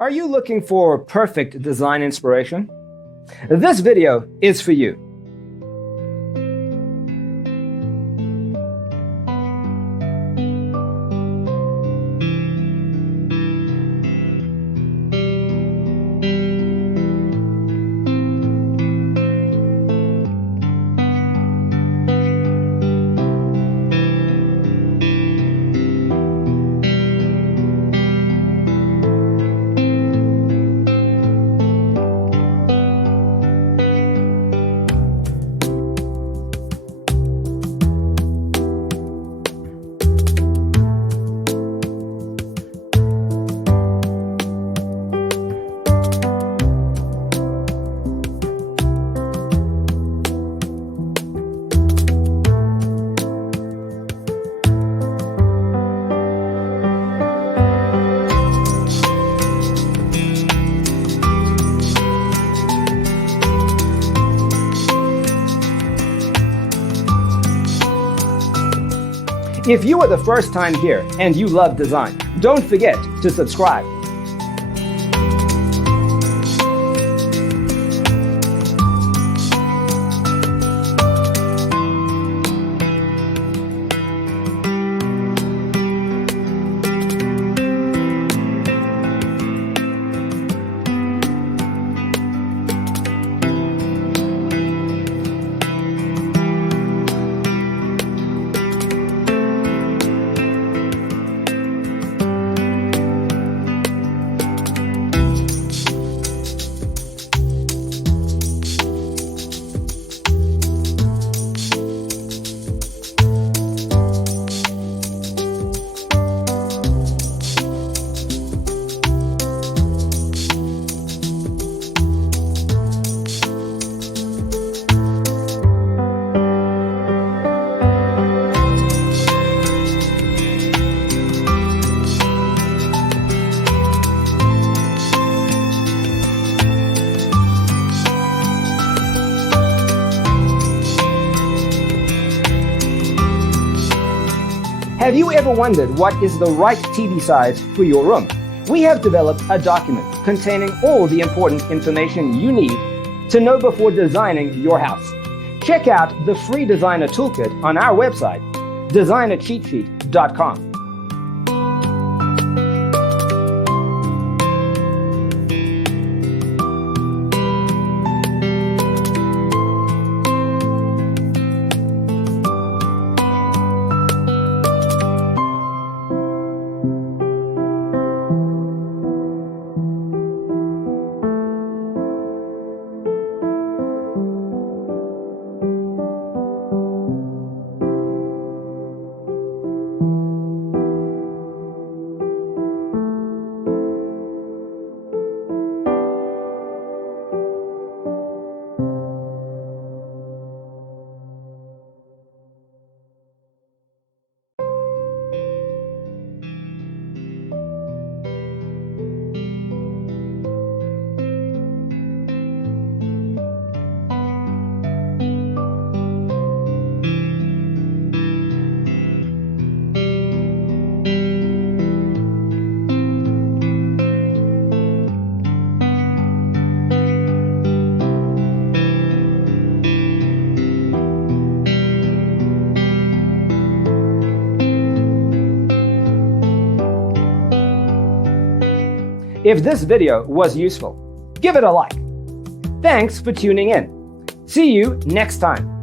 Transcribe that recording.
Are you looking for perfect design inspiration? This video is for you. If you are the first time here and you love design, don't forget to subscribe. Have you ever wondered what is the right TV size for your room? We have developed a document containing all the important information you need to know before designing your house. Check out the free designer toolkit on our website, designercheatsheet.com. If this video was useful, give it a like. Thanks for tuning in. See you next time.